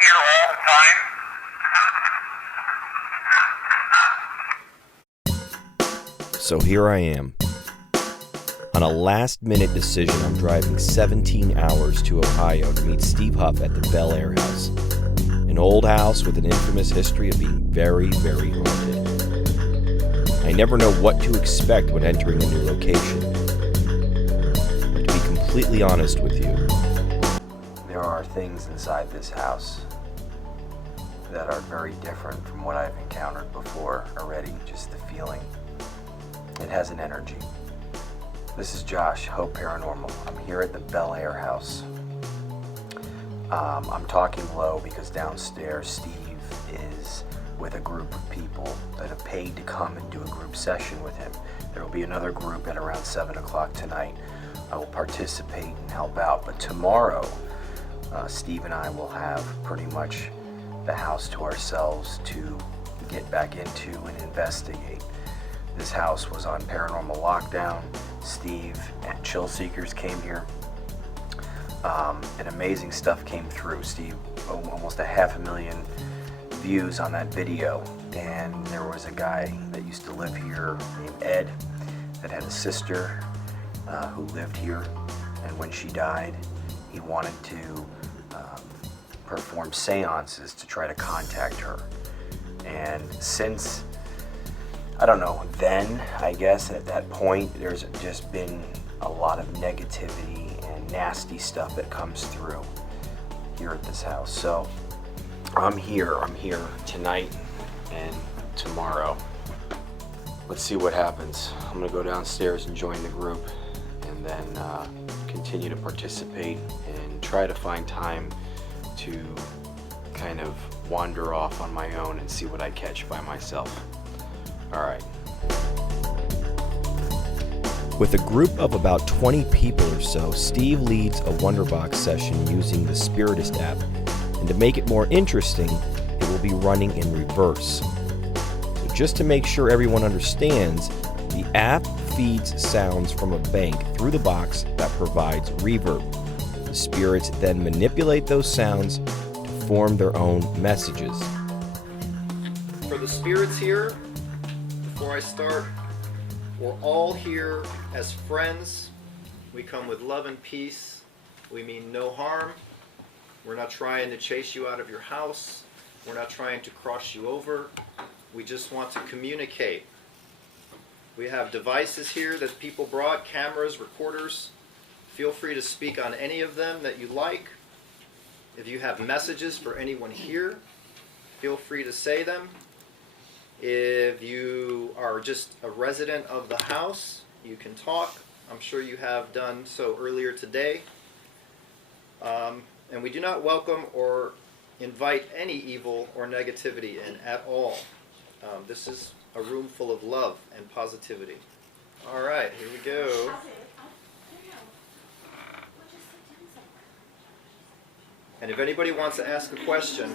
here all the time? So here I am. On a last-minute decision, I'm driving 17 hours to Ohio to meet Steve Huff at the Bellaire House, an old house with an infamous history of being very, very haunted. I never know what to expect when entering a new location, but to be completely honest with you, there are things inside this house that are very different from what I've encountered before already, just the feeling. It has an energy. This is Josh, H.O.P.E Paranormal. I'm here at the Bellaire House. I'm talking low because downstairs Steve is with a group of people that have paid to come and do a group session with him. There will be another group at around 7 o'clock tonight. I will participate and help out, but tomorrow Steve and I will have pretty much the house to ourselves to get back into and investigate. This house was on paranormal lockdown. Steve and Chill Seekers came here. And amazing stuff came through. Steve, almost 500,000 views on that video. And there was a guy that used to live here named Ed that had a sister who lived here. And when she died, he wanted to perform seances to try to contact her. And since, I don't know, then, I guess, at that point, there's just been a lot of negativity and nasty stuff that comes through here at this house. So, I'm here tonight and tomorrow. Let's see what happens. I'm gonna go downstairs and join the group and then continue to participate and try to find time to kind of wander off on my own and see what I catch by myself. Alright. With a group of about 20 people or so, Steve leads a Wonderbox session using the Spiritist app. And to make it more interesting, it will be running in reverse. So just to make sure everyone understands, the app feeds sounds from a bank through the box that provides reverb. The spirits then manipulate those sounds to form their own messages. For the spirits here, before I start, we're all here as friends. We come with love and peace. We mean no harm. We're not trying to chase you out of your house. We're not trying to cross you over. We just want to communicate. We have devices here that people brought, cameras, recorders. Feel free to speak on any of them that you like. If you have messages for anyone here, feel free to say them. If you are just a resident of the house, you can talk. I'm sure you have done so earlier today. And we do not welcome or invite any evil or negativity in at all. This is a room full of love and positivity. All right, here we go. And if anybody wants to ask a question...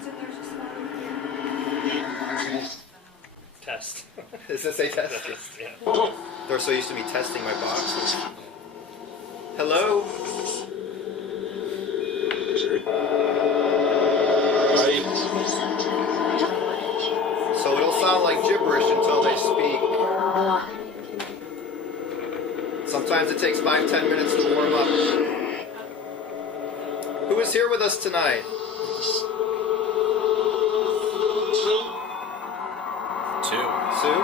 Test. Does it say test? Yeah. They're so used to me testing my boxes. Hello? So it'll sound like gibberish until they speak. Sometimes it takes 5-10 minutes to warm up. Who is here with us tonight? Sue?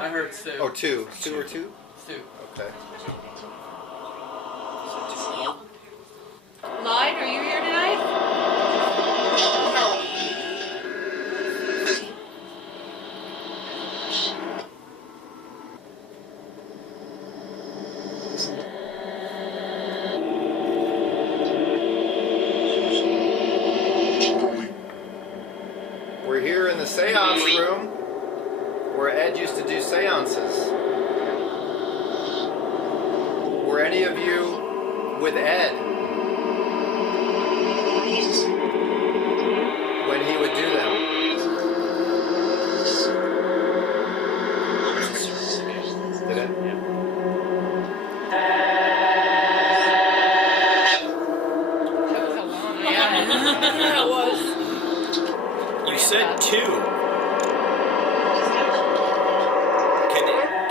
I heard Sue. Oh, two. Sue or two? Sue. Okay. Light, are you here tonight? We're here in the seance room where Ed used to do seances. Were any of you with Ed when he would do them? Did it? Yeah. Yeah, it was. You said 2.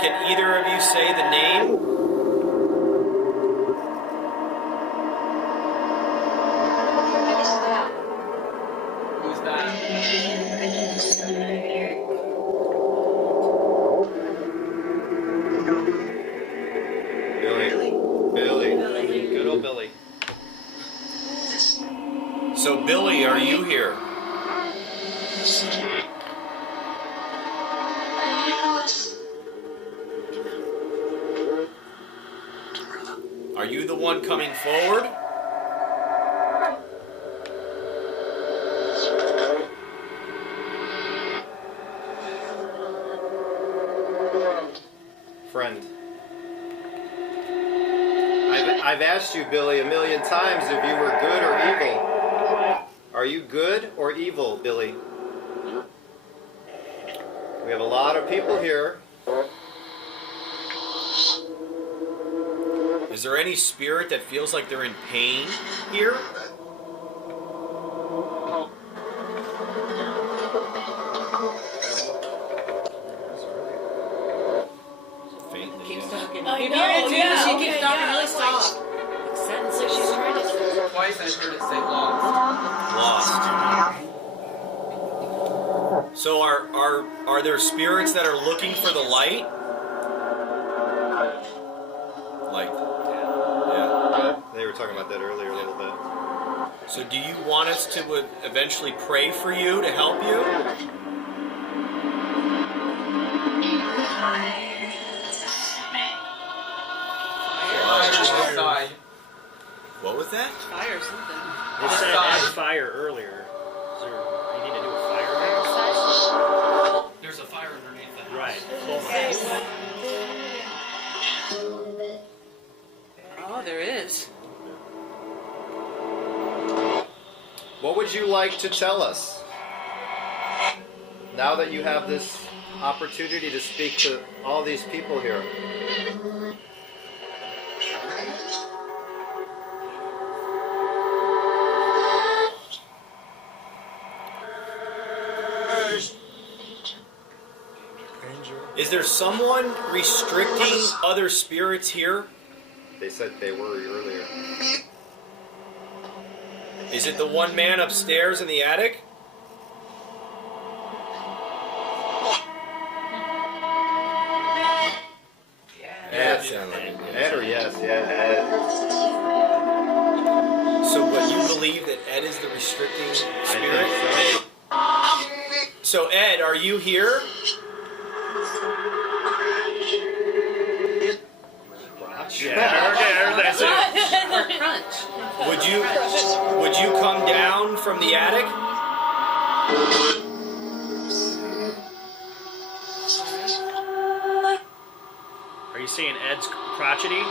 Can either of you say the name? Who's that? Billy. Good old Billy. So Billy, are you here? Are you the one coming forward? Friend. I've asked you, Billy, a million times if you were good or evil. Are you good or evil, Billy? We have a lot of people here. Is there any spirit that feels like they're in pain here? Faintly, Keeps yes. talking. I If know, you're into yeah, it, she okay, keeps talking yeah, really it's like- soft. Sounds like she's trying to. Twice I heard it say lost. Lost. So are there spirits that are looking for the light? Light. Yeah. They were talking about that earlier a little bit. So do you want us to eventually pray for you to help you? Fire side. What was that? Fire or something. They said Outside. add fire earlier. Is there, you need to do a fire now? There's a fire underneath the house. Right. Oh, there is. What would you like to tell us? Now that you have this opportunity to speak to all these people here. Is there someone restricting other spirits here? They said they were earlier. Is it the one man upstairs in the attic? Ed. Ed or yes, yeah, Ed. So what, you believe that Ed is the restricting spirit? So Ed, are you here? Yeah, that's it. Or crunch. Would you come down from the attic? Are you saying Ed's crotchety?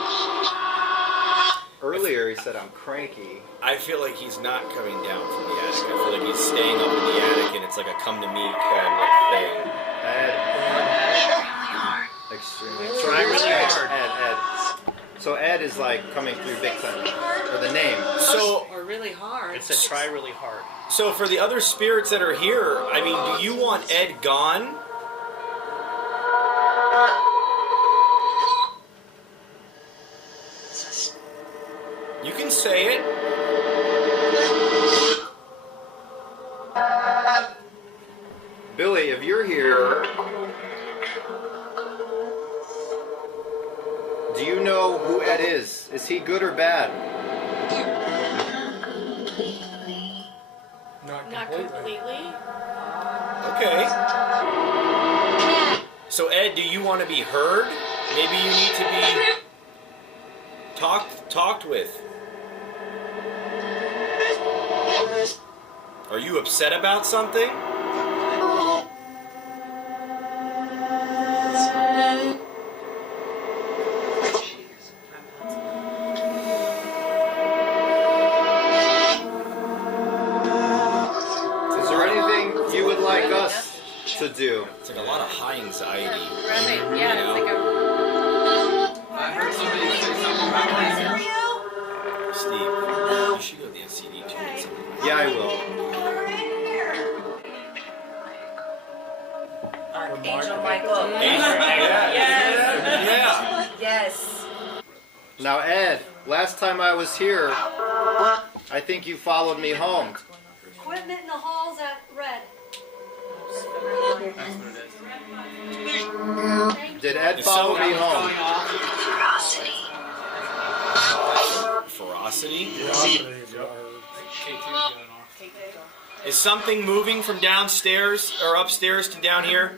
Earlier he said I'm cranky. I feel like he's not coming down from the attic. I feel like he's staying up in the attic and it's like a come to me kind of thing. Ed. Extremely. Try really hard. Ed. So Ed is like coming through big time. For the name. So Or really hard. It said try really hard. So for the other spirits that are here, I mean, do you want Ed gone? You can say it. Billy, if you're here, do you know who Ed is? Is he good or bad? Not completely. Okay. So Ed, do you want to be heard? Maybe you need to be talked with. Are you upset about something? Is there anything you would like us to do? It's like a lot of high anxiety. Right. Yeah, it's like a... I heard somebody say something about laser. Steve, you should go to the SCD too. Yeah, I will. Archangel Michael. Yeah. Yes. Now, Ed, last time I was here, I think you followed me home. Equipment in the halls at Red. That's what it is. Did Ed follow me home? Ferocity? K2's going off. Is something moving from downstairs or upstairs to down here?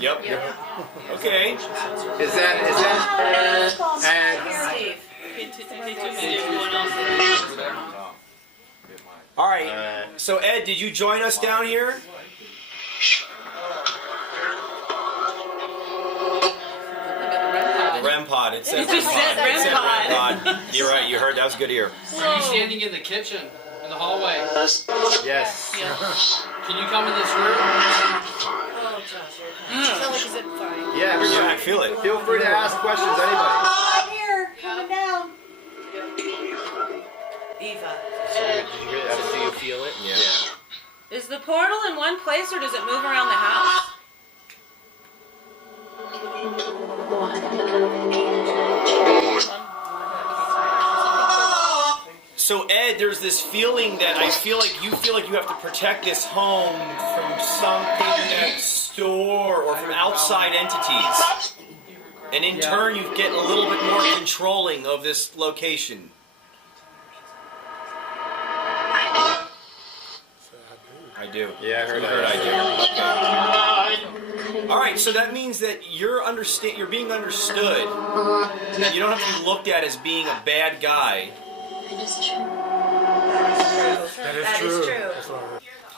Yep. Okay. Is that Ed? All right. So Ed, did you join us down here? The REM pod. It said It just said REM pod. You're right. You heard. That was good ear. Are you standing in the kitchen, in the hallway? Yes. Can you come in this room? Oh, Josh, you're like, is it fine? Yeah, Yeah, I feel it. feel free to ask questions, anybody. I'm here, coming down. Eva. Do you feel it? Yeah. Is the portal in one place or does it move around the house? So Ed, there's this feeling that I feel like you have to protect this home from something next door or from outside entities. And in turn you get a little bit more controlling of this location. I do. Yeah, I heard I do. All right, so that means that you're being understood, and you don't have to be looked at as being a bad guy. That is true.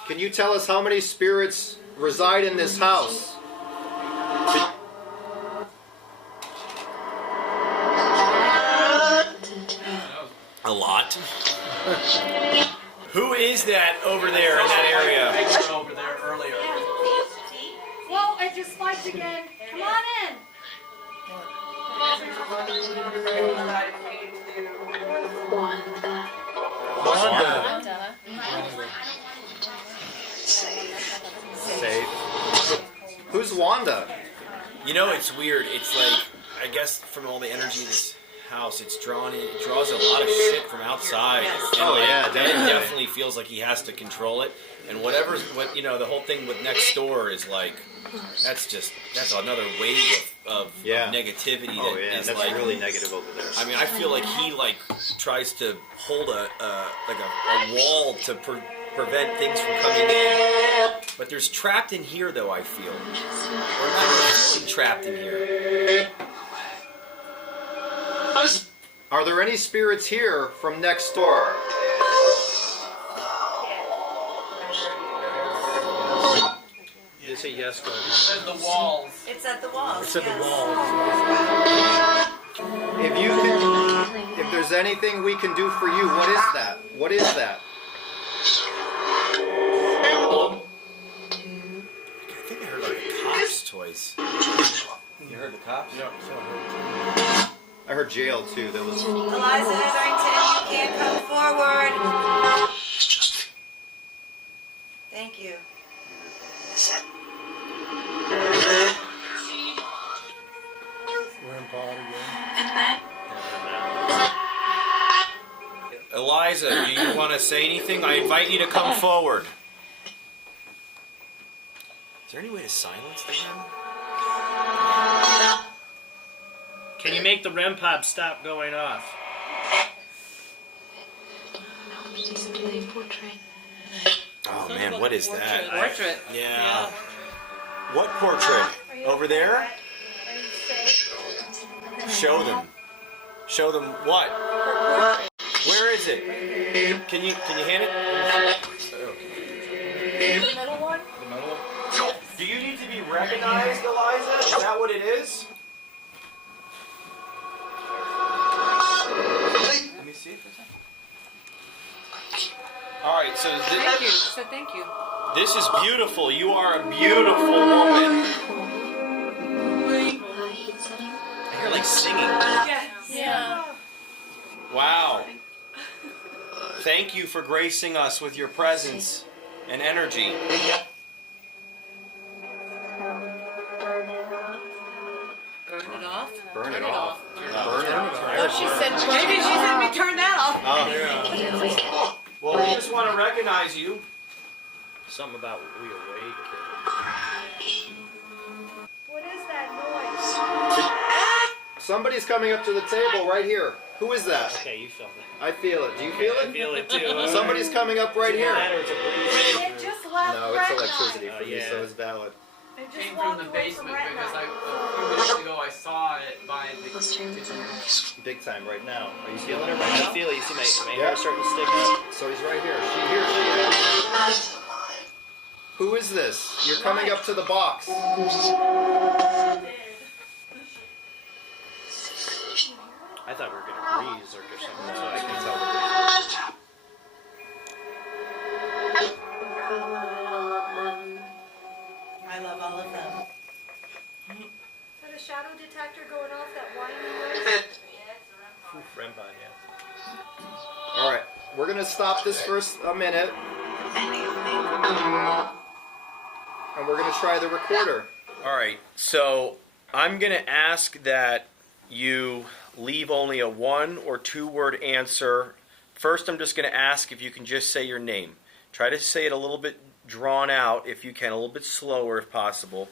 Can you tell us how many spirits reside in this house? A lot. Who is that over there in that area? They were over there earlier. Whoa, I just spiked again. Come on in. Safe. Who's Wanda? You know, it's weird. It's like, I guess from all the energy of this house, it draws a lot of shit from outside. Yes. And Oh, like, yeah, Ed definitely. definitely feels like he has to control it. And the whole thing with next door is like, that's another wave of Yeah. negativity Oh that yeah, is that's like, really negative over there. I mean, I feel like he tries to hold a wall to prevent things from coming in. But there's trapped in here, though. I feel, or not feeling trapped in here. Are there any spirits here from next door? You say yes, go ahead. Said the walls. It's at the walls. It's at the yes. If there's anything we can do for you, what is that? What is that? I think I heard like the cops' toys. You heard the cops? Yeah. I heard jail too. That was. Eliza Hetherington, you can't come forward. Thank you. Eliza, do you want to say anything? I invite you to come forward. Is there any way to silence them? Can you make the REM pod stop going off? Oh man, what is that? Portrait. Yeah. What portrait? Over there? Show them. Show them what? Where is it? Can you hand it? The middle one? Do you need to be recognized, Eliza? Is that what it is? Let me see it for a second. Alright, so Thank you. So thank you. this is beautiful. You are a beautiful woman. I hear like singing. Yeah. Wow. Thank you for gracing us with your presence and energy. Burn it off. Burn Turn it off. Burn it off. Oh, she said Maybe she said we turn that off. Well, we just want to recognize you. Something about we awake. What is that noise? Somebody's coming up to the table right here. Who is that? Okay, you felt it. I feel it. Do you feel I it? feel it too. Somebody's coming up right here. That or it's a breeze. It just left No, it's Red electricity Knight. for me, yeah. so it's valid. It just Came walked from the away from basement Red because Knight. a few minutes ago I saw it by the kitchen. Big time right now. Are you Feeling feeling it it right right now? Feel it. You see my Yeah. hair starting to stick up. So he's right here. She. Who is this? You're coming up to the box. I thought we were gonna breeze or something. So I can tell. I love all of them. Is that a shadow detector going off that whiny noise? REM pod, yeah. All right, we're gonna stop this for a minute, and we're gonna try the recorder. All right, so I'm going to ask that you leave only a 1 or 2 word answer. First, I'm just going to ask if you can just say your name. Try to say it a little bit drawn out if you can, a little bit slower if possible.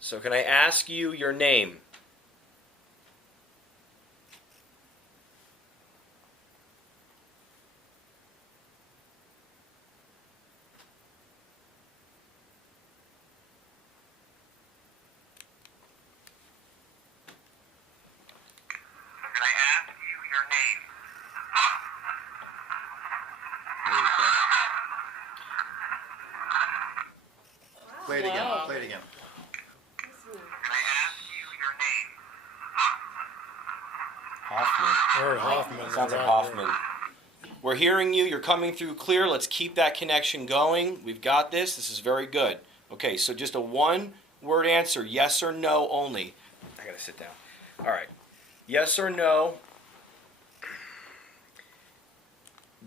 So can I ask you your name? Play it again. Play it again. Hoffman. Sounds like Hoffman. We're hearing you. You're coming through clear. Let's keep that connection going. We've got this. This is very good. Okay, so just a 1 word answer, yes or no only. I gotta sit down. All right. Yes or no.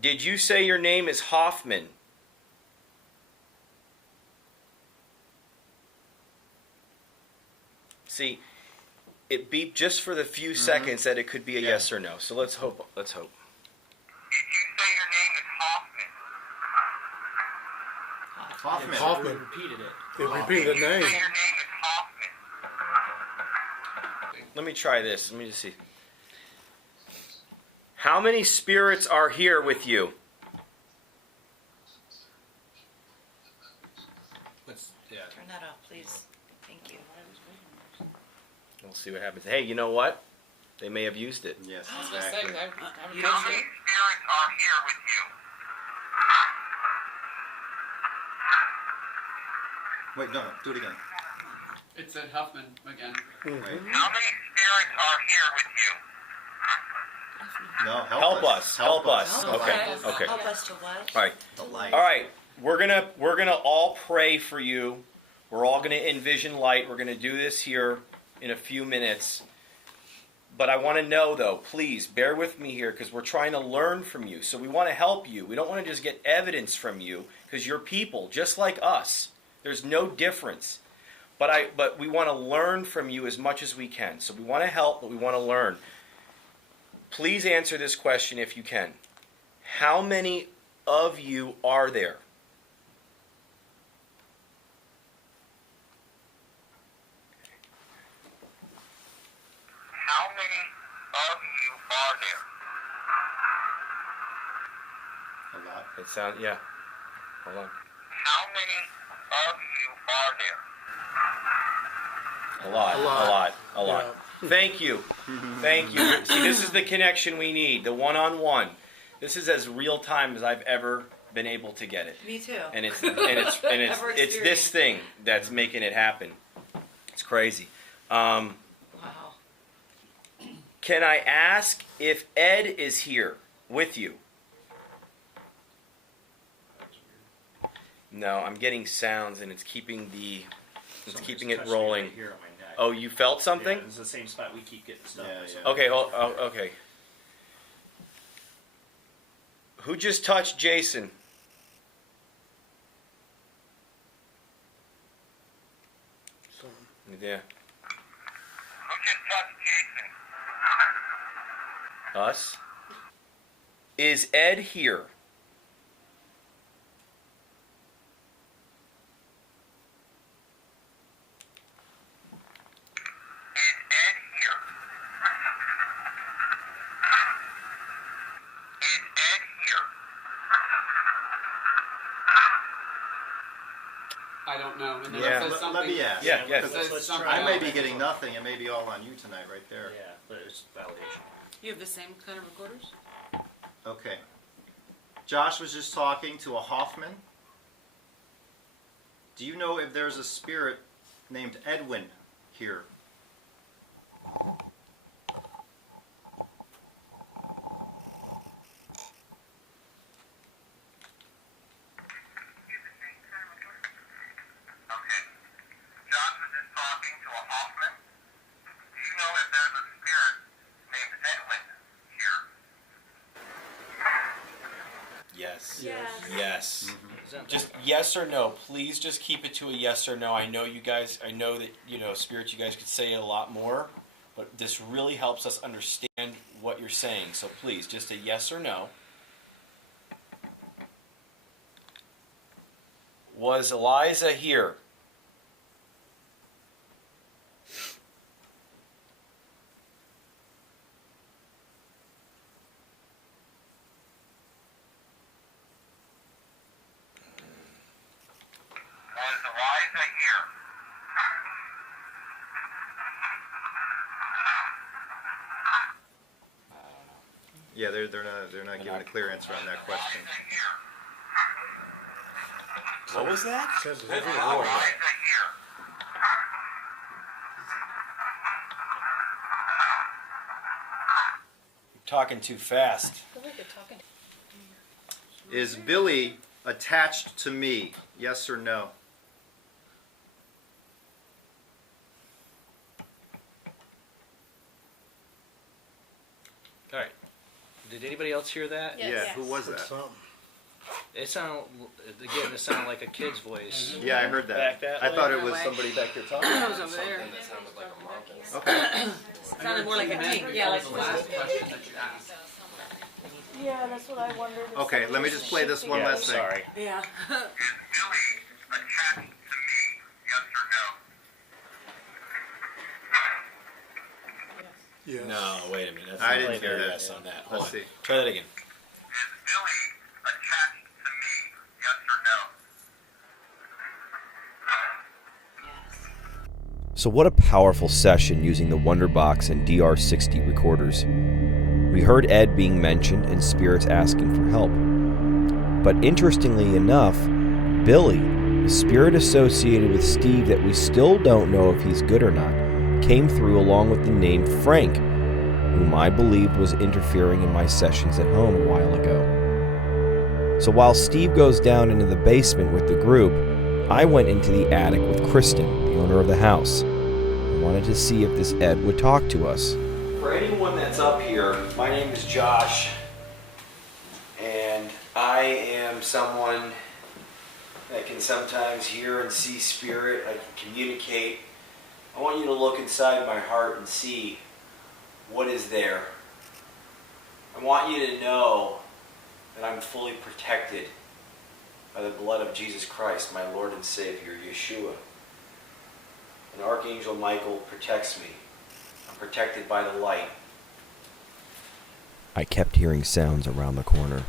Did you say your name is Hoffman? See, it beeped just for the few seconds that it could be a yes or no. So let's hope. Let's hope. Hoffman. Hoffman repeated it. They repeated the name. Let me try this. Let me just see. How many spirits are here with you? Turn that off, please. Thank you. We'll see what happens. Hey, you know what? They may have used it. Yes, I was gonna say, exactly. 'cause I haven't You touched don't- it. Wait, no, do it again. It said Huffman again. Wait. How many spirits are here with you? No, Help us. Help us. Help Okay. us. Okay. Help us to what? All right. The light. All right. We're gonna all pray for you. We're all gonna envision light. We're gonna do this here in a few minutes. But I want to know, though, please bear with me here because we're trying to learn from you. So we want to help you. We don't want to just get evidence from you because you're people just like us. There's no difference. But we want to learn from you as much as we can. So we want to help, but we want to learn. Please answer this question if you can. How many of you are there? How many of you are there? A lot. It sounds, yeah. Hold on. How many of you are there? A lot. A lot. A lot. A lot. Thank you. Thank you. See, this is the connection we need, the one-on-one. This is as real time as I've ever been able to get it. Me too. And it's Ever it's this experienced. thing that's making it happen. It's crazy. Wow. Can I ask if Ed is here with you? No, I'm getting sounds and it's keeping it rolling. Right here on my neck. Oh, you felt something? Yeah, this is the same spot we keep getting stuff. Yeah, yeah. Okay, okay. Who just touched Jason? Yeah. Who just touched Jason? Us? Is Ed here? Is Ed here? Is Ed here? I don't know. And then Yeah, it says something. let me ask. Yeah, yeah. It says Let's something try. I may be else. getting nothing. It may be all on you tonight, right there. Yeah, but it's validation. You have the same kind of recorders? Okay. Josh was just talking to a Hoffman. Do you know if there's a spirit named Edwin here? Okay. Josh was just talking to a Hoffman. Do you know if there's a spirit named Edwin here? Yes. Yes. Yes. Is that Just yes or no. Please just keep it to a yes or no. I know you guys, I know that, spirits, you guys could say a lot more, but this really helps us understand what you're saying. So please, just a yes or no. Was Eliza here? Was Eliza here? Yeah, they're not giving a clear answer on that question. What was that? Eliza here? You're talking too fast. I feel like you're talking. Is Billy attached to me? Yes or no? All right. Did anybody else hear that? Yes. Yeah, who was that? It sounded like a kid's voice. Yeah, I heard that. Back that I way? thought it was That way. somebody back there talking. It was over there. Okay. Sounded more like a king. Yeah, like the last question that you asked. Yeah, that's what I wondered. if Okay, let me somebody just play this one Yeah, last thing. sorry. Yeah. Is Billy attached to me? Yes or no? No, wait a minute. That's I not didn't a hear clear that. yes on that. Hold Let's on. see. Try that again. Is Billy attached to me? Yes or no? So what a powerful session using the Wonderbox and DR60 recorders. We heard Ed being mentioned and spirits asking for help. But interestingly enough, Billy, the spirit associated with Steve that we still don't know if he's good or not, came through along with the name Frank, whom I believed was interfering in my sessions at home a while ago. So while Steve goes down into the basement with the group, I went into the attic with Kristen, the owner of the house. I wanted to see if this Ed would talk to us. For anyone that's up here, my name is Josh, and I am someone that can sometimes hear and see spirit. I can communicate. I want you to look inside my heart and see what is there. I want you to know that I'm fully protected by the blood of Jesus Christ, my Lord and Savior, Yeshua. And Archangel Michael protects me. I'm protected by the light. I kept hearing sounds around the corner.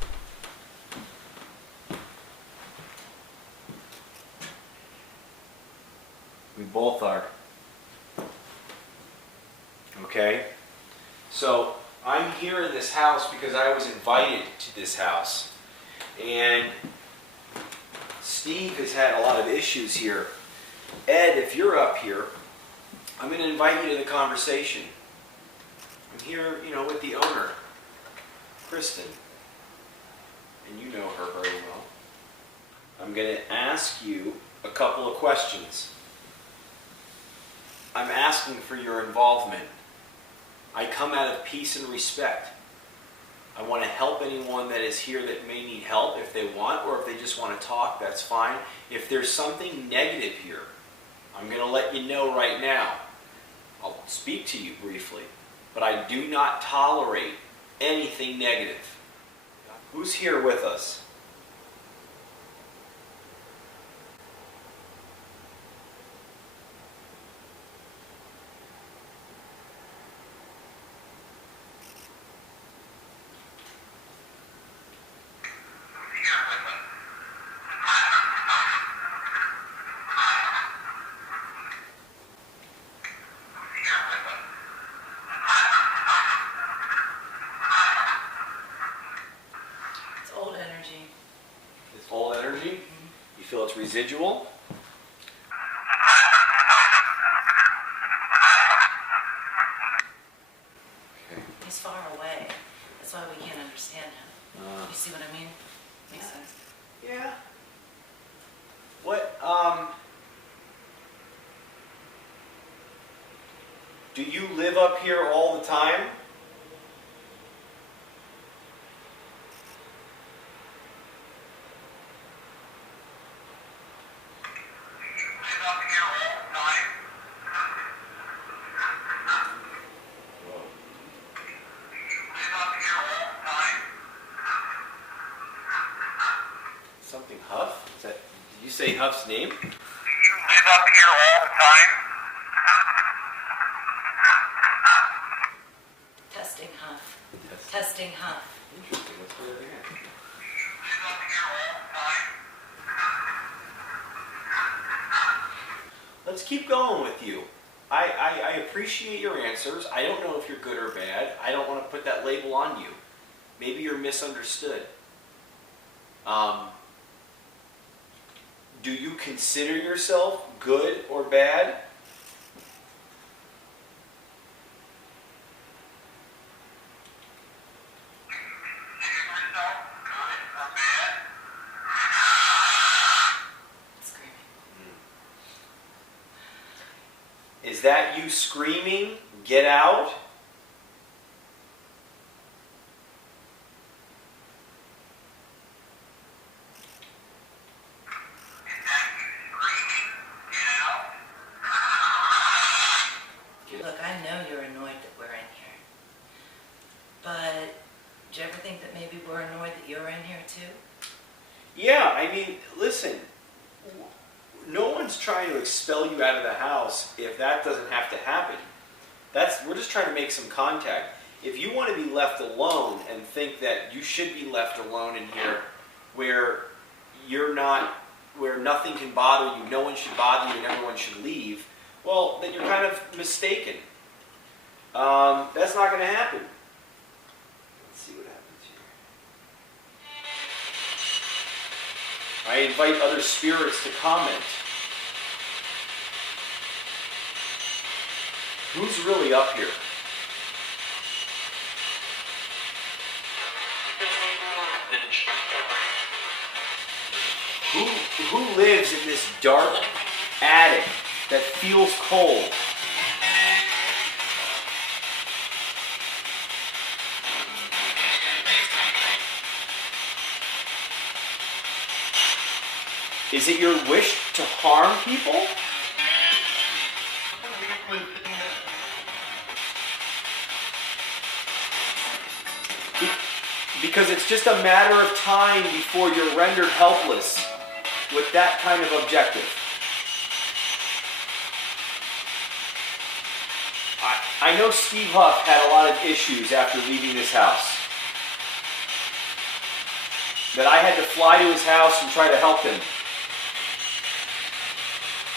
We both are. Okay? So, I'm here in this house because I was invited to this house. And Steve has had a lot of issues here. Ed, if you're up here, I'm going to invite you to the conversation. I'm here, with the owner, Kristen. And you know her very well. I'm going to ask you a couple of questions. I'm asking for your involvement. I come out of peace and respect. I want to help anyone that is here that may need help if they want, or if they just want to talk, that's fine. If there's something negative here, I'm going to let you know right now. I'll speak to you briefly, but I do not tolerate anything negative. Who's here with us? It's old energy. It's old energy? You feel it's residual? Okay. He's far away. That's why we can't understand him. You see what I mean? Makes sense. Yeah. What, do you live up here all the time? Something Huff? Is that, did you say Huff's name? Do you live up here all the time? Testing Huff. Testing Huff. Interesting. Let's put it again. Do you live up here all the time? Let's keep going with you. I appreciate your answers. I don't know if you're good or bad. I don't want to put that label on you. Maybe you're misunderstood. Do you consider yourself good or bad? Screaming. Is that you screaming, get out? Look, I know you're annoyed that we're in here. But do you ever think that maybe we're annoyed that you're in here too? Yeah, I mean, listen. No one's trying to expel you out of the house if that doesn't have to happen. We're just trying to make some contact. If you want to be left alone and think that you should be left alone in here where where nothing can bother you, no one should bother you, and everyone should leave, well, then you're kind of mistaken. That's not going to happen. Let's see what happens here. I invite other spirits to comment. Who's really up here? Who lives in this dark attic that feels cold? Is it your wish to harm people? Because it's just a matter of time before you're rendered helpless with that kind of objective. I know Steve Huff had a lot of issues after leaving this house. That I had to fly to his house and try to help him.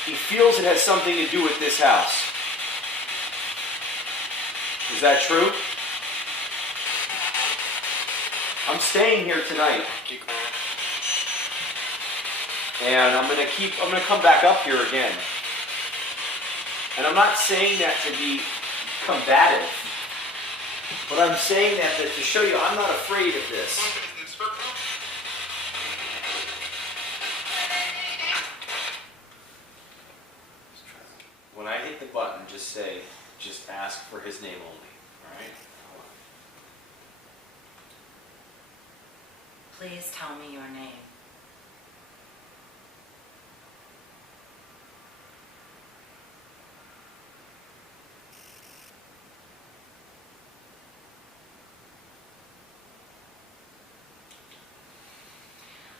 He feels it has something to do with this house. Is that true? I'm staying here tonight. And I'm gonna come back up here again. And I'm not saying that to be combative. But I'm saying that to show you I'm not afraid of this. When I hit the button, just ask for his name only. Alright? please tell me your name?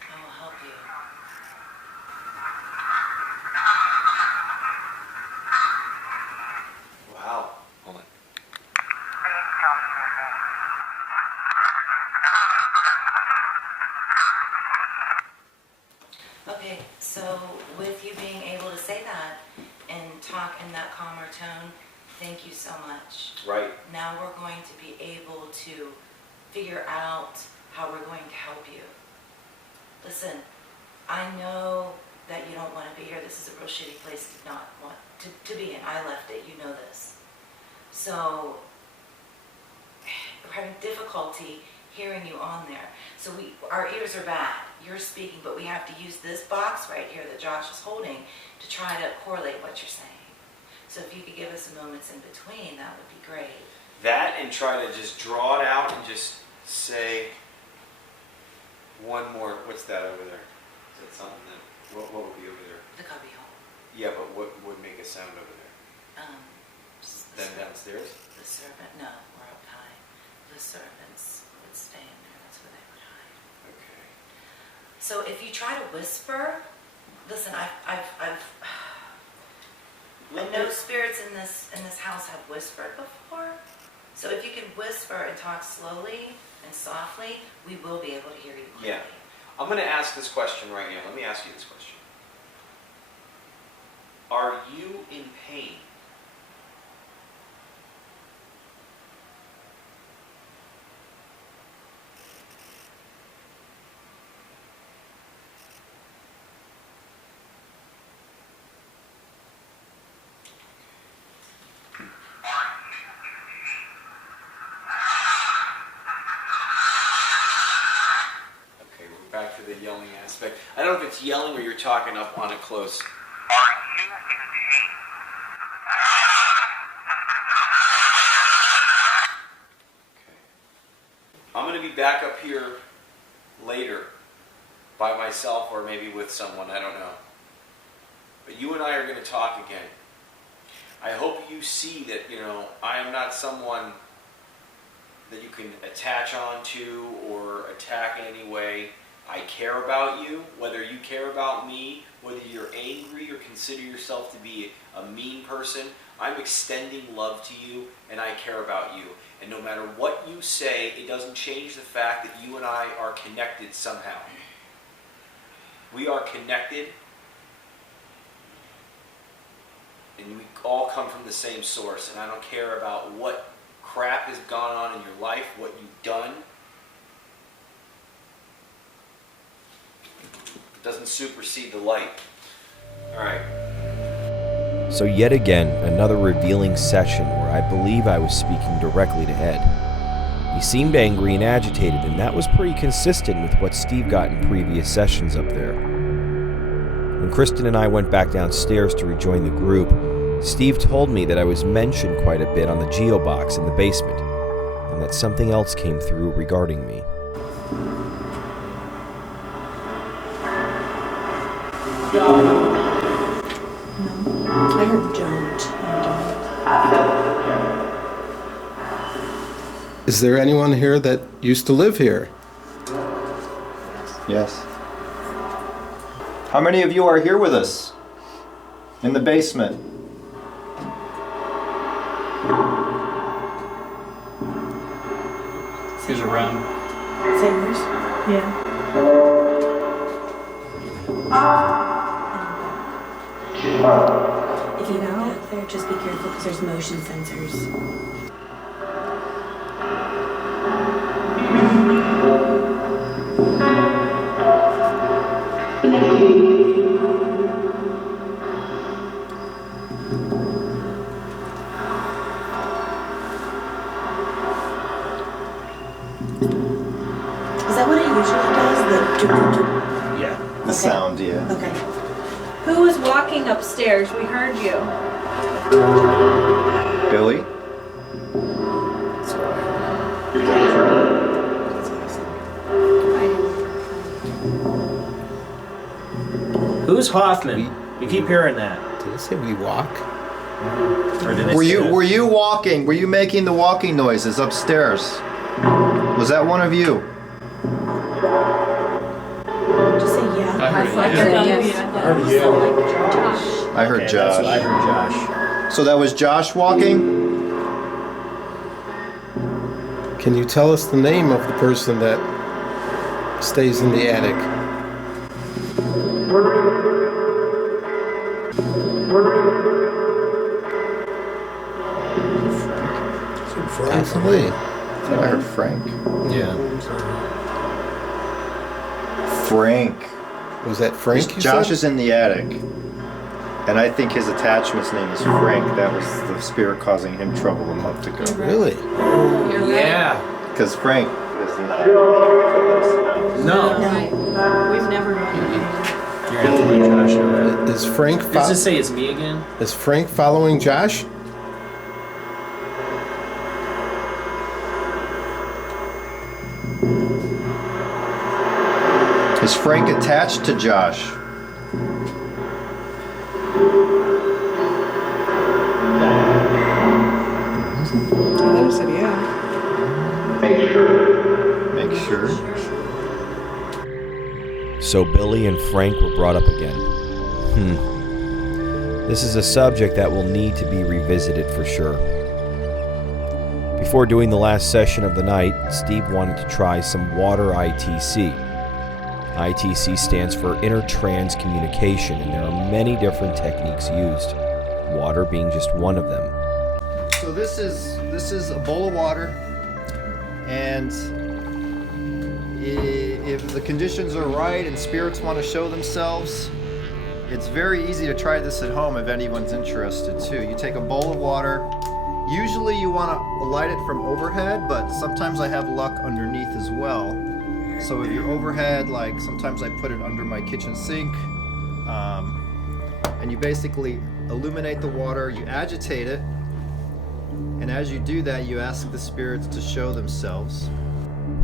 I will help you. Wow. Hold on. Okay, so with you being able to say that and talk in that calmer tone, thank you so much. Right. Now we're going to be able to figure out how we're going to help you. Listen, I know that you don't want to be here. This is a real shitty place to not want to be in. I left it, you know this. So we're having difficulty hearing you on there. So our ears are bad. You're speaking, but we have to use this box right here that Josh is holding to try to correlate what you're saying. So if you could give us some moments in between, that would be great. That, and try to just draw it out and just say one more. What's that over there? Is that something that, what would be over there? The cubby hole. Yeah, but what would make a sound over there? Then downstairs? The servant, no, we're up high. The servants would stay in there, that's where they would hide. Okay. So if you try to whisper, listen, I know spirits in this house have whispered before. So if you can whisper and talk slowly and softly, we will be able to hear you clearly. Yeah. I'm going to ask this question right now. Let me ask you this question. Are you in pain? Okay, we're back to the yelling aspect. I don't know if it's yelling or you're talking up on it close. I'm going to be back up here later by myself or maybe with someone, I don't know. But you and I are going to talk again. I hope you see that, I am not someone that you can attach onto or attack in any way. I care about you, whether you care about me, whether you're angry or consider yourself to be a mean person. I'm extending love to you and I care about you. And no matter what you say, it doesn't change the fact that you and I are connected somehow. We are connected. And we all come from the same source. And I don't care about what crap has gone on in your life, what you've done. It doesn't supersede the light. All right. So yet again, another revealing session where I believe I was speaking directly to Ed. He seemed angry and agitated, and that was pretty consistent with what Steve got in previous sessions up there. When Kristen and I went back downstairs to rejoin the group, Steve told me that I was mentioned quite a bit on the Geo box in the basement, and that something else came through regarding me. I heard don't. Is there anyone here that used to live here? Yes. How many of you are here with us? In the basement? He's around. Singers? Yeah. If you go out there, just be careful because there's motion sensors. Is that what it usually does? The Yeah. The sound, yeah. Okay. Who was walking upstairs? We heard you. Billy? Who's Hoffman? You keep hearing that. Did it say we walk? Or did it Were say you that? were you walking? Were you making the walking noises upstairs? Was that one of you? Just say yeah. I heard I heard Okay, Josh. that's what I heard Josh. So that was Josh walking? Can you tell us the name of the person that stays in the attic? Possibly. I thought I heard Frank. Yeah. Frank. Was that Frank? You Josh said? is in the attic. And I think his attachment's name is Frank. That was the spirit causing him trouble a month ago. Really? Yeah. Because Frank is not. No. We've never known. You're gonna have to let Josh know that. Is Frank? Does it say it's me again? Is Frank following Josh? Is Frank attached to Josh? I said yeah. Make sure. So Billy and Frank were brought up again. This is a subject that will need to be revisited for sure. Before doing the last session of the night, Steve wanted to try some water ITC. ITC stands for Inner Trans Communication, and there are many different techniques used, water being just one of them. So this is a bowl of water, and if the conditions are right and spirits want to show themselves, it's very easy to try this at home if anyone's interested too. You take a bowl of water. Usually you want to light it from overhead, but sometimes I have luck underneath as well. So if you're overhead, like sometimes I put it under my kitchen sink, and you basically illuminate the water, you agitate it, and as you do that, you ask the spirits to show themselves.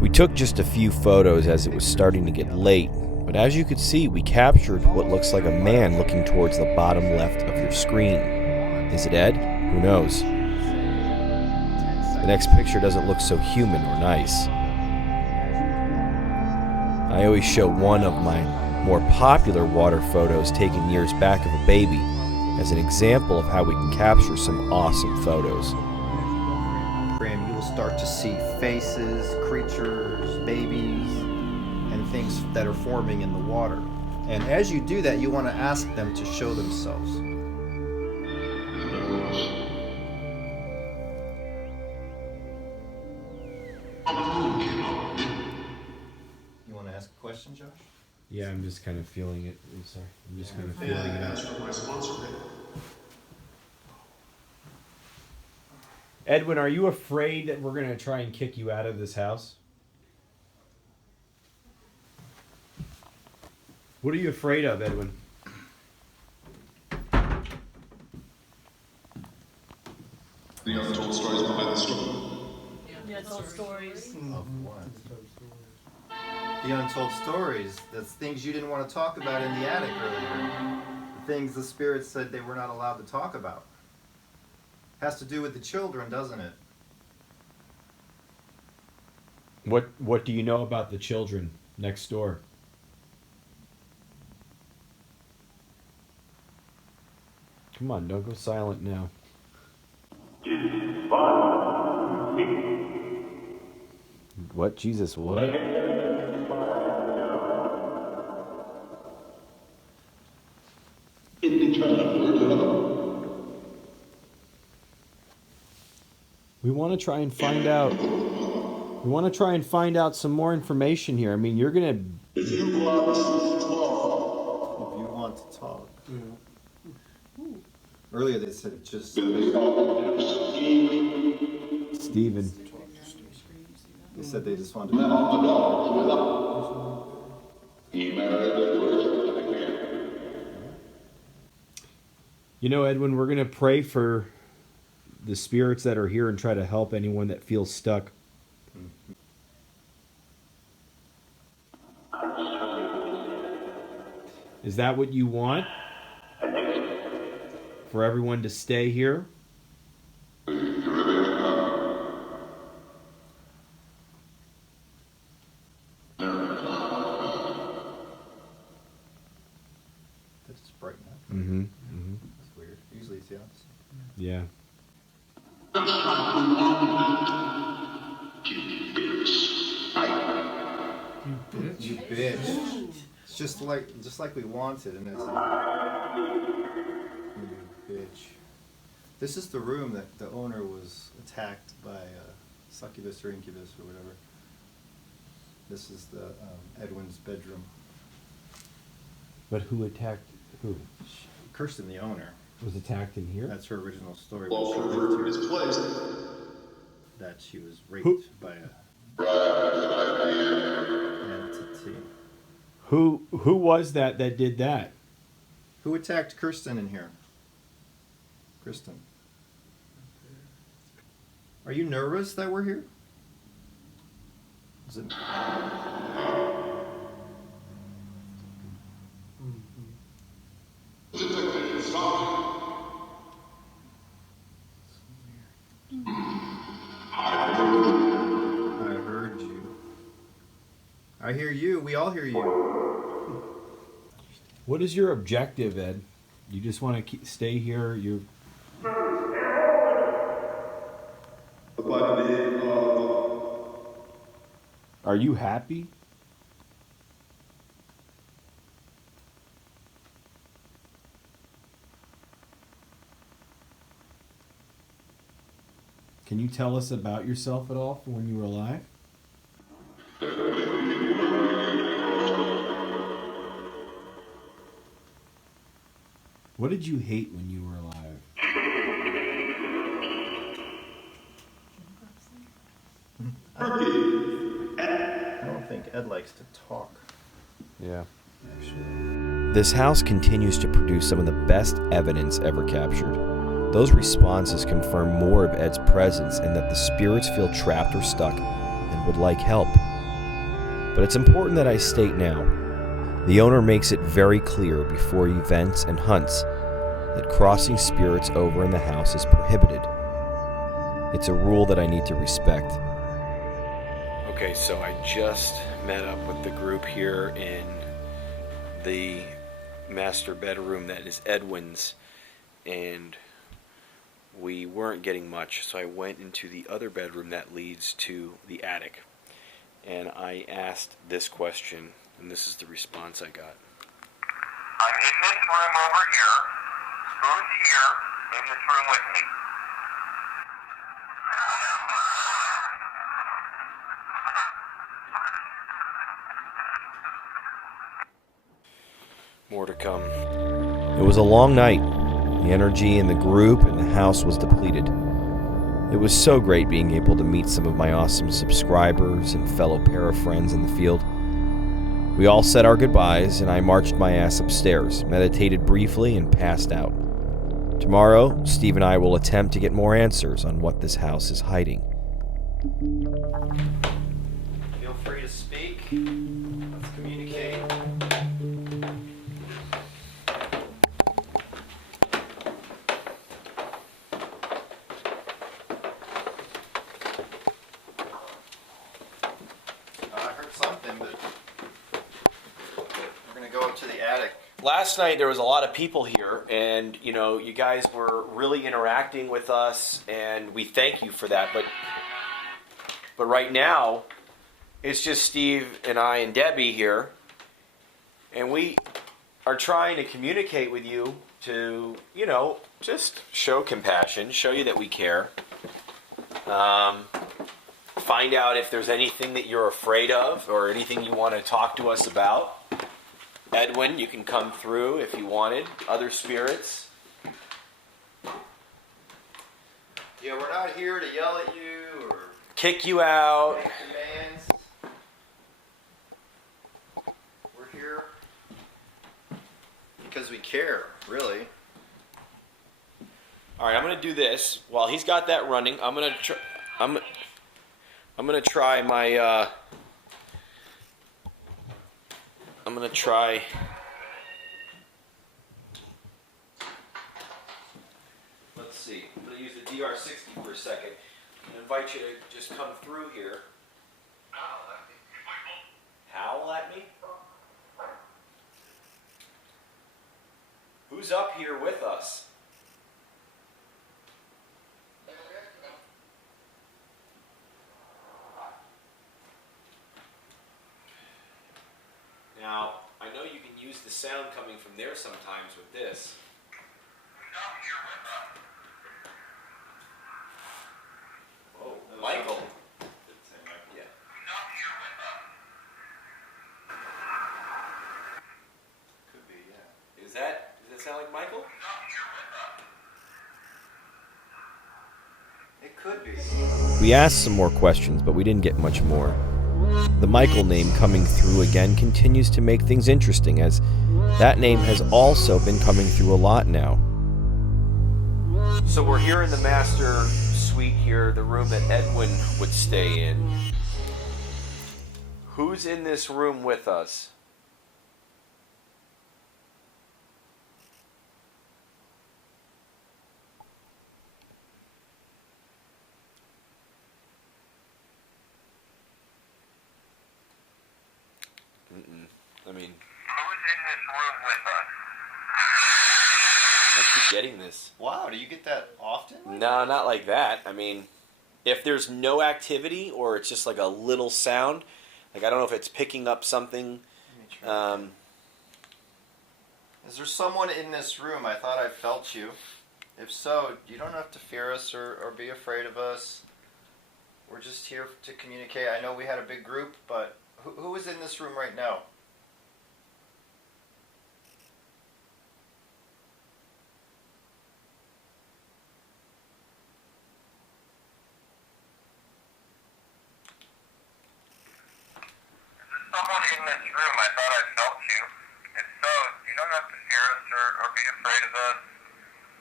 We took just a few photos as it was starting to get late, but as you could see, we captured what looks like a man looking towards the bottom left of your screen. Is it Ed? Who knows? The next picture doesn't look so human or nice. I always show one of my more popular water photos taken years back of a baby as an example of how we can capture some awesome photos. You will start to see faces, creatures, babies, and things that are forming in the water. And as you do that, you want to ask them to show themselves. You want to ask a question, Josh? Yeah, I'm just kind of feeling it. I'm sorry. I'm just kind of feeling it out. Edwin, are you afraid that we're going to try and kick you out of this house? What are you afraid of, Edwin? The untold stories behind the story. Yeah, it's all stories. Of what? The untold stories. That's things you didn't want to talk about in the attic earlier. The things the spirits said they were not allowed to talk about. Has to do with the children, doesn't it? What do you know about the children next door? Come on, don't go silent now. What? Jesus, what? We want to try and find out. We want to try and find out some more information here. I mean, you're gonna. If you want to talk. Earlier they said just. Steven. They said they just wanted to. You know, Edwin, we're gonna pray for the spirits that are here and try to help anyone that feels stuck. Is that what you want? For everyone to stay here? That's bright enough. Mm-hmm. Mm-hmm. That's weird. Usually it's the opposite. Yeah. You bitch. It's just like we wanted, and it's you bitch. This is the room that the owner was attacked by succubus or incubus or whatever. This is the Edwin's bedroom. But who attacked who? Kirsten, the owner, was attacked in here? That's her original story. Well, when she for lived here. misplaced. That she was raped by a entity. Who was that did that? Who attacked Kirsten in here? Kristen. Are you nervous that we're here? Is it? I heard you. I hear you. We all hear you. What is your objective, Ed? You just want to stay here? You. Are you happy? Can you tell us about yourself at all from when you were alive? What did you hate when you were alive? I don't think Ed likes to talk. Yeah. This house continues to produce some of the best evidence ever captured. Those responses confirm more of Ed's presence and that the spirits feel trapped or stuck and would like help. But it's important that I state now, the owner makes it very clear before events and hunts that crossing spirits over in the house is prohibited. It's a rule that I need to respect. Okay, so I just met up with the group here in the master bedroom that is Edwin's, and we weren't getting much, so I went into the other bedroom that leads to the attic, and I asked this question, and this is the response I got. I'm in this room over here. Who's here in this room with me? More to come. It was a long night. The energy in the group and the house was depleted. It was so great being able to meet some of my awesome subscribers and fellow para-friends in the field. We all said our goodbyes, and I marched my ass upstairs, meditated briefly, and passed out. Tomorrow, Steve and I will attempt to get more answers on what this house is hiding. Feel free to speak. Let's communicate. I heard something, but we're going to go up to the attic. Last night there was a lot of people here, and you guys were really interacting with us, and we thank you for that. But right now, it's just Steve and I and Debbie here, and we are trying to communicate with you to, just show compassion, show you that we care. Find out if there's anything that you're afraid of or anything you want to talk to us about. Edwin, you can come through if you wanted. Other spirits. Yeah, we're not here to yell at you or Kick you out. make demands. We're here because we care, really. All right, I'm going to do this. While he's got that running, I'm going to I'm going to try my I'm going to try DR60 for a second. I invite you to just come through here. Howl at me? Who's up here with us? Now, I know you can use the sound coming from there sometimes with this. Oh, Michael. Yeah. Could be, yeah. Does that sound like Michael? It could be. We asked some more questions, but we didn't get much more. The Michael name coming through again continues to make things interesting, as that name has also been coming through a lot now. So we're here in the master suite here, the room that Edwin would stay in. Who's in this room with us? I mean, Who's in this room with us? I keep getting this. Wow, do you get that often? No, not like that. I mean, if there's no activity or it's just like a little sound, like I don't know if it's picking up something. Is there someone in this room? I thought I felt you. If so, you don't have to fear us or be afraid of us. We're just here to communicate. I know we had a big group, but who is in this room right now? Someone in this room, I thought I felt you. If so, you don't have to fear us or be afraid of us.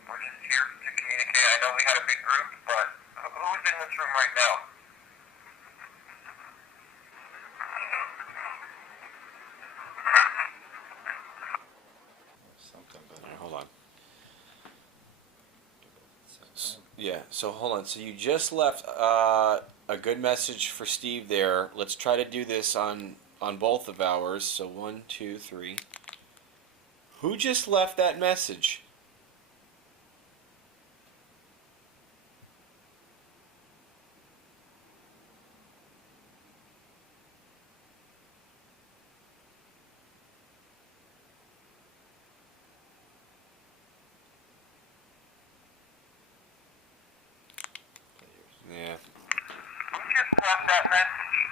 We're just here to communicate. I know we had a big group, but who's in this room right now? Something, but All right, hold on. Yeah, so hold on. So you just left a good message for Steve there. Let's try to do this on both of ours. So 1, 2, 3. Who just left that message? Yeah. Who just left that message?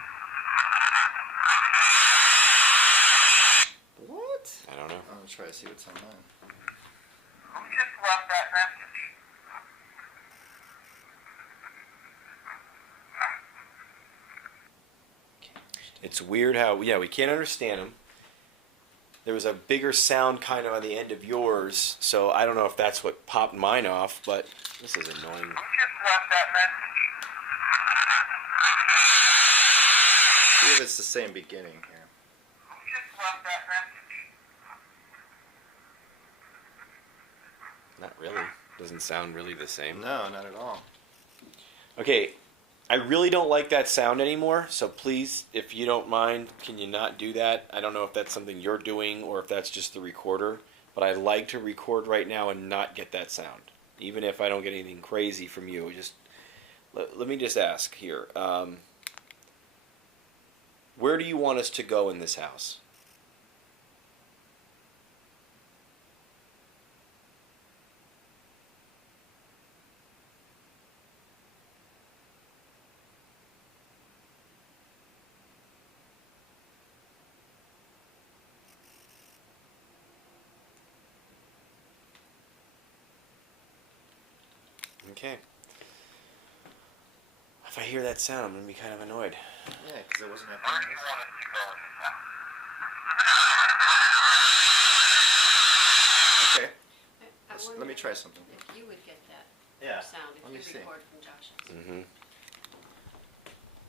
what? I don't know. I'm gonna try to see what's on mine. Who just left that message? It's weird how, yeah, we can't understand them. There was a bigger sound kind of on the end of yours, so I don't know if that's what popped mine off, but this is annoying. Who just left that message? See if it's the same beginning here. Who just left that message? Not really. Doesn't sound really the same. No, not at all. Okay, I really don't like that sound anymore, so please, if you don't mind, can you not do that? I don't know if that's something you're doing or if that's just the recorder, but I like to record right now and not get that sound. Even if I don't get anything crazy from you. Just let me just ask here. Where do you want us to go in this house? Okay. If I hear that sound, I'm going to be kind of annoyed. Yeah, because it wasn't Where happening. do you want us to go in this house? Okay. I Let me try something. If you would get that Yeah. sound, Let me if see. you record from Josh's. Mm-hmm.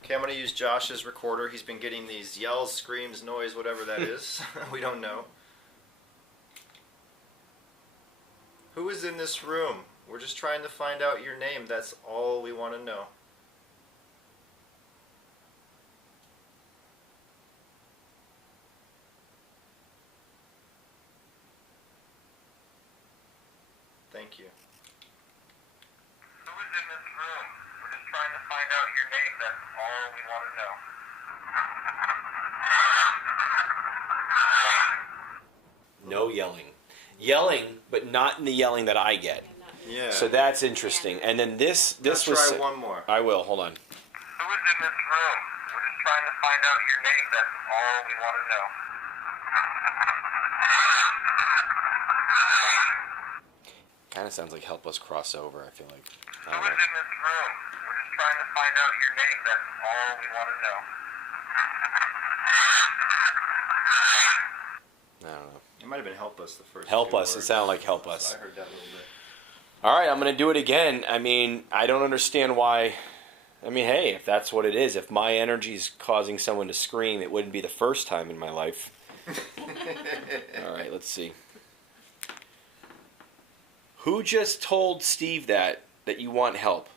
Okay, I'm going to use Josh's recorder. He's been getting these yells, screams, noise, whatever that is. We don't know. Who is in this room? We're just trying to find out your name. That's all we want to know. Thank you. Who is in this room? We're just trying to find out your name. That's all we want to know. No yelling. Yelling, but not in the yelling that I get. Yeah. So that's interesting. And then this Now was. try one more. I will. Hold on. Who is in this room? We're just trying to find out your name. That's all we want to know. Kind of sounds like help us cross over. I feel like. Who is in this room? We're just trying to find out your name. That's all we want to know. I don't know. It might have been help us the first. Help two us. It words. sounded like help us. I heard that a little bit. All right, I'm going to do it again. I mean, I don't understand why. I mean, hey, if that's what it is, if my energy is causing someone to scream, it wouldn't be the first time in my life. All right, let's see. Who just told Steve that you want help?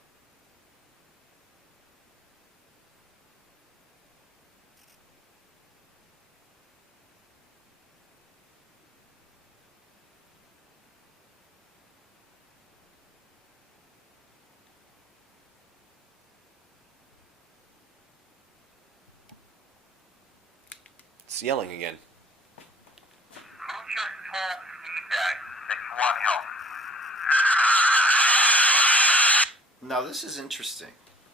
It's yelling again. Who just told Steve that you want help? Now this is interesting.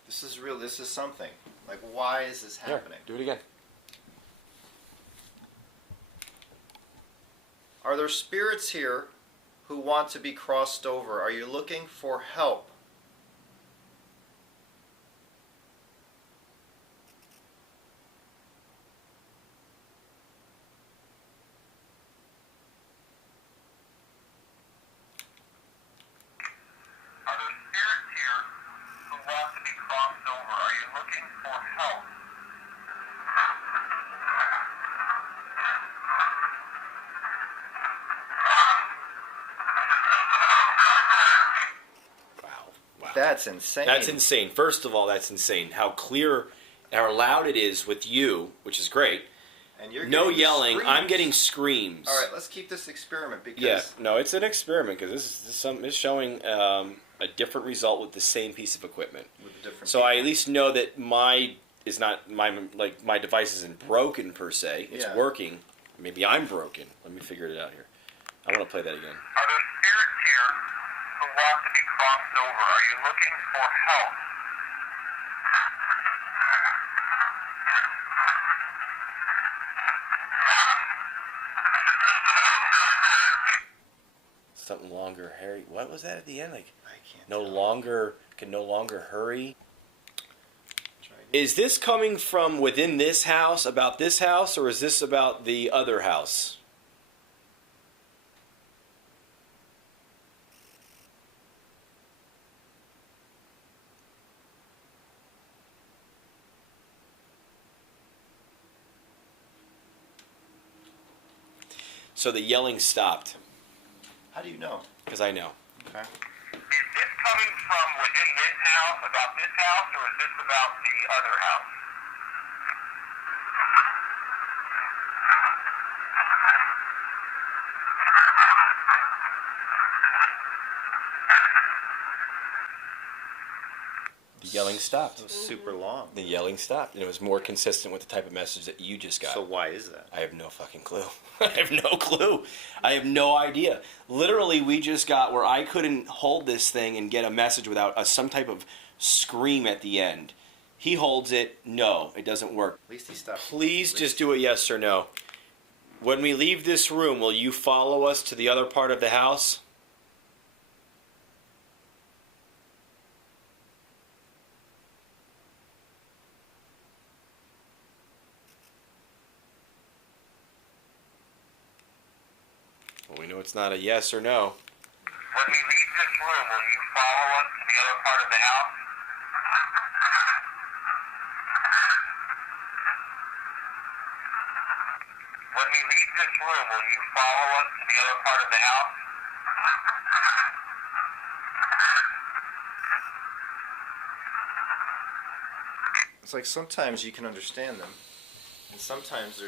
This is real. This is something. Like, why is this Here, happening? do it again. Are there spirits here who want to be crossed over? Are you looking for help? Are there spirits here who want to be crossed over? Are you looking for help? Wow. That's insane. That's insane. First of all, that's insane. How clear, how loud it is with you, which is great. And you're no getting yelling. screams. I'm getting screams. All right, let's keep this experiment because Yeah, no, it's an experiment because it's showing a different result with the same piece of equipment. with the different So I at least know that my device isn't broken per se. It's Yeah. working. Maybe I'm broken. Let me figure it out here. I want to play that again. Are there spirits here who want to be crossed over? Are you looking for help? Something longer, Harry. What was that at the end? Like, I can't no tell. longer hurry. Is this coming from within this house, about this house, or is this about the other house? So the yelling stopped, How do you know? because I know. Okay. Is this coming from within this house, about this house, or is this about the other house? The yelling stopped. It was super long. The yelling stopped, and it was more consistent with the type of message that you just got. So why is that? I have no fucking clue. I have no clue. I have no idea. Literally, we just got where I couldn't hold this thing and get a message without some type of scream at the end. He holds it. No, it doesn't work. At least he stopped. Please just do it yes or no. When we leave this room, will you follow us to the other part of the house? Well, we know it's not a yes or no. When we leave this room, will you follow us to the other part of the house? When we leave this room, will you follow us to the other part of the house? It's like sometimes you can understand them, and sometimes they're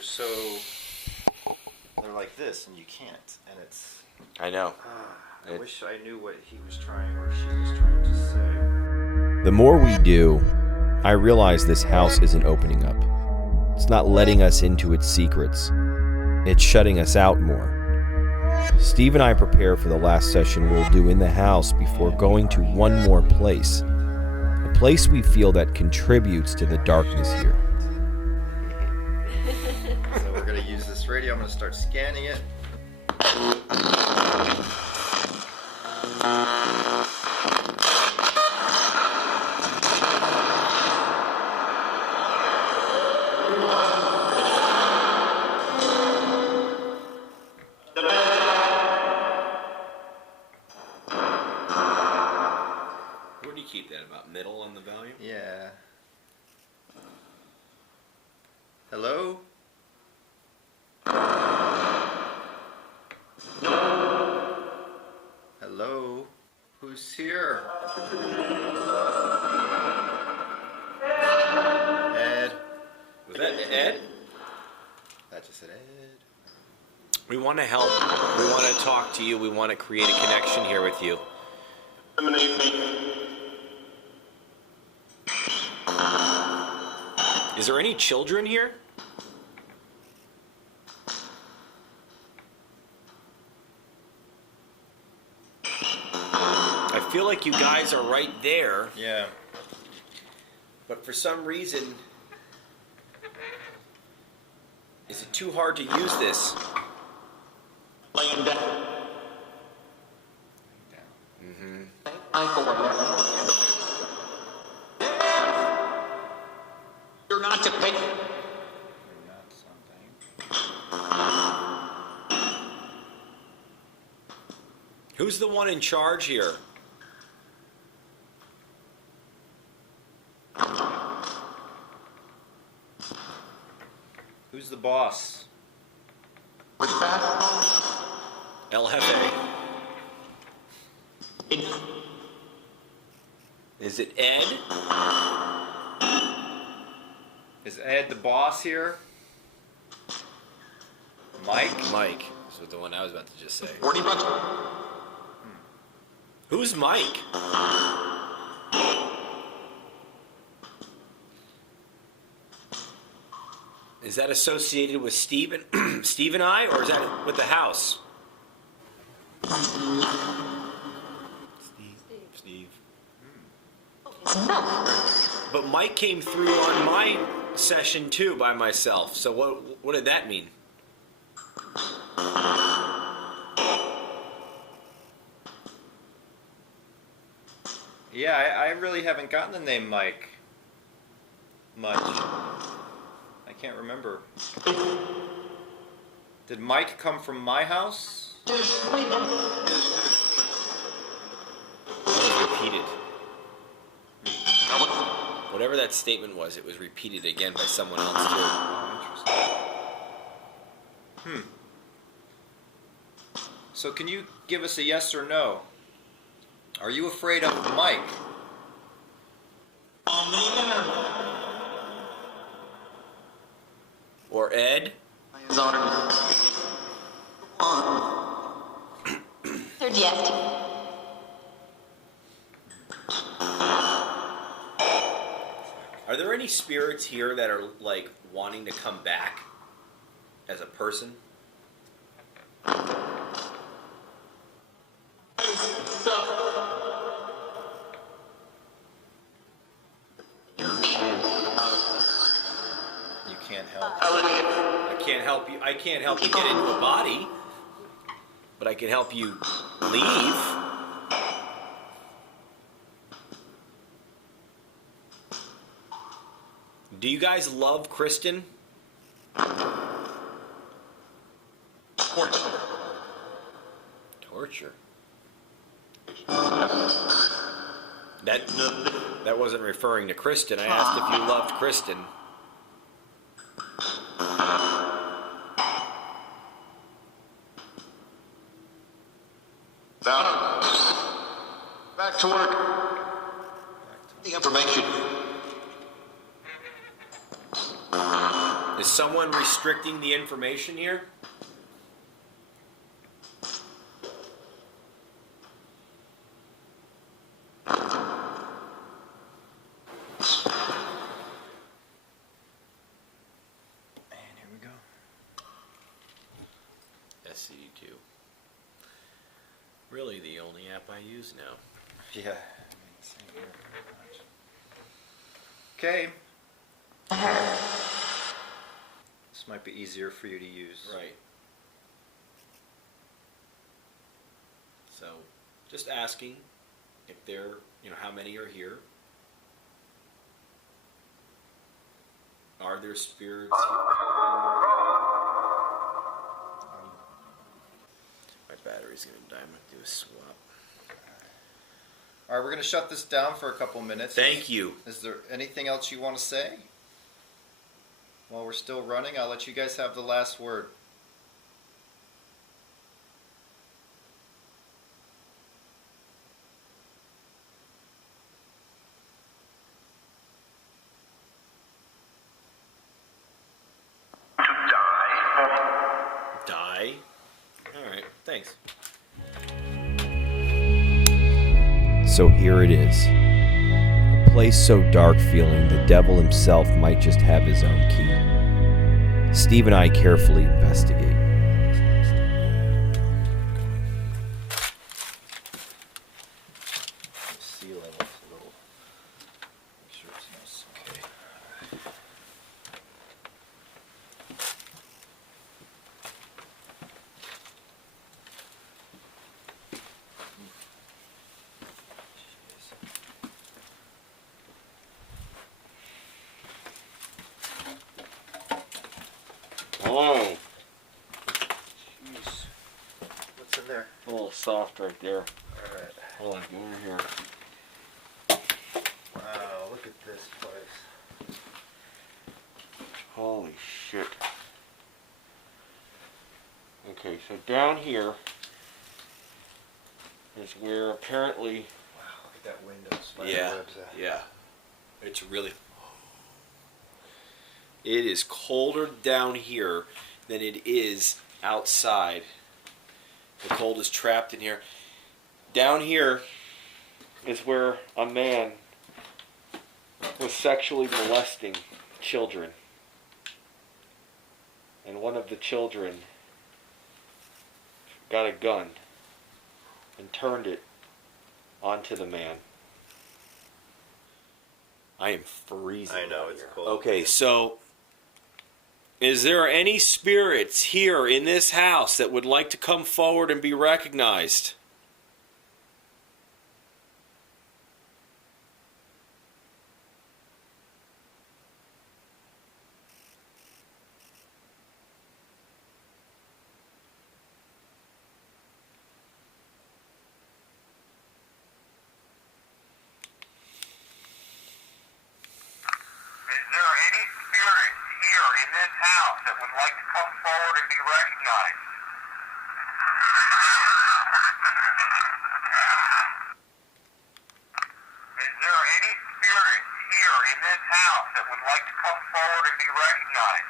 like this, and you can't. And it's. I know. I wish I knew what he was trying or she was trying to say. The more we do, I realize this house isn't opening up. It's not letting us into its secrets. It's shutting us out more. Steve and I prepare for the last session we'll do in the house before going to one more place. A place we feel that contributes to the darkness here. So we're going to use this radio. I'm going to start scanning it. Where do you keep that? About middle on the volume? Yeah. Hello? Hello? Who's here? Ed? Was that Ed? That just said Ed. We want to help. We want to talk to you. We want to create a connection here with you. Is there any children here? I feel like you guys are right there. Yeah. But for some reason, is it too hard to use this? Laying down. Mm-hmm. You're not to pay. Who's the one in charge here? Who's the boss? El Jefe. Is it Ed? Is Ed the boss here? Mike? Mike is the one I was about to just say. $40. Who's Mike? Is that associated with Steve and, Steve and I, or is that with the house? Steve. But Mike came through on my session too by myself. So what did that mean? Yeah, I really haven't gotten the name Mike much. I can't remember. Did Mike come from my house? Repeated. Whatever that statement was, it was repeated again by someone else too. Interesting. So can you give us a yes or no? Are you afraid of Mike? Or Ed? Third yes. Are there any spirits here that are like wanting to come back as a person? You can't help. I can't help you get into a body, but I can help you leave. Do you guys love Kristen? Torture. That wasn't referring to Kristen. I asked if you loved Kristen. Back to work. The information. Is someone restricting the information here? SCD2. Really the only app I use now. Yeah. Same here, pretty much. Okay. This might be easier for you to use. Right. So, just asking if they're, how many are here? Are there spirits here? My battery's gonna die. I'm gonna do a swap. All right, we're going to shut this down for a couple minutes. Thank you. Is there anything else you want to say? While we're still running, I'll let you guys have the last word. Die? Alright, thanks. So here it is. A place so dark feeling the devil himself might just have his own key. Steve and I carefully investigate. Sea level's a little. Make sure it's nice. Okay. Hello. Jeez. What's in there? A little soft right there. Alright. Hold on, come over here. Wow, look at this place. Holy shit. Okay, so down here is where apparently. Wow, look at that window. Spider Yeah, webs at. yeah. It's really... It is colder down here than it is outside. The cold is trapped in here. Down here is where a man was sexually molesting children. And one of the children got a gun and turned it onto the man. I am freezing. I know, it's cold. Okay, so is there any spirits here in this house that would like to come forward and be recognized? Is there any spirit here in this house that would like to come forward and be recognized? Is there any spirit here in this house that would like to come forward and be recognized?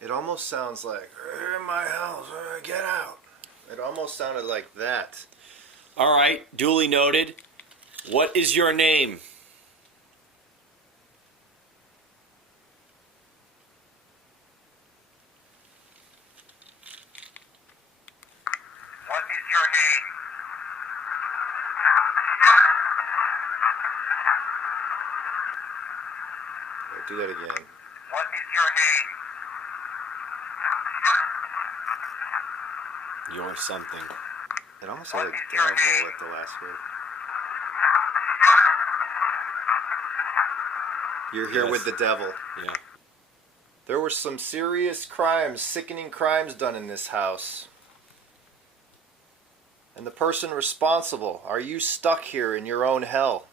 It almost sounds like, in my house, get out. It almost sounded like that. All right, duly noted. What is your name? What is your name? Wait, do that again. What is your name? You're something. It almost sounded like devil at the last word. You're here Yes. with the devil. Yeah. There were some serious crimes, sickening crimes done in this house. And the person responsible, are you stuck here in your own hell?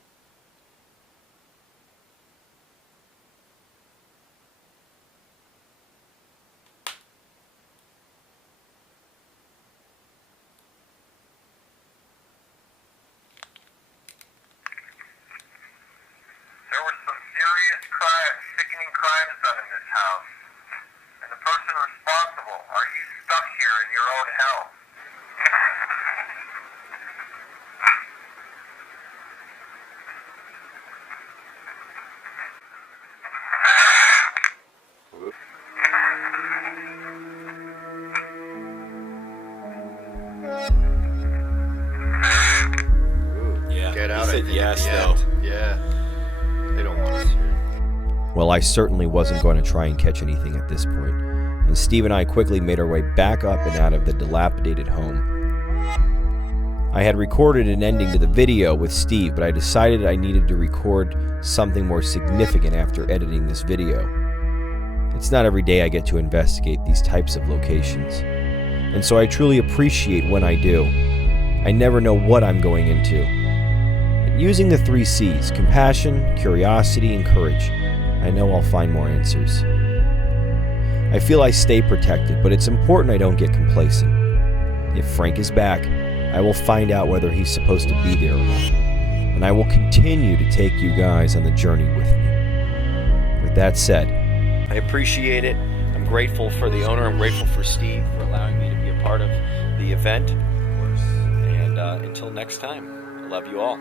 mess, the though. end. Yeah. They don't want us here. Well, I certainly wasn't going to try and catch anything at this point, and Steve and I quickly made our way back up and out of the dilapidated home. I had recorded an ending to the video with Steve, but I decided I needed to record something more significant after editing this video. It's not every day I get to investigate these types of locations, and so I truly appreciate when I do. I never know what I'm going into. But using the 3 C's, compassion, curiosity, and courage, I know I'll find more answers. I feel I stay protected, but it's important I don't get complacent. If Frank is back, I will find out whether he's supposed to be there or not, and I will continue to take you guys on the journey with me. With that said, I appreciate it. I'm grateful for the owner. I'm grateful for Steve for allowing me to be a part of the event. And until next time, I love you all.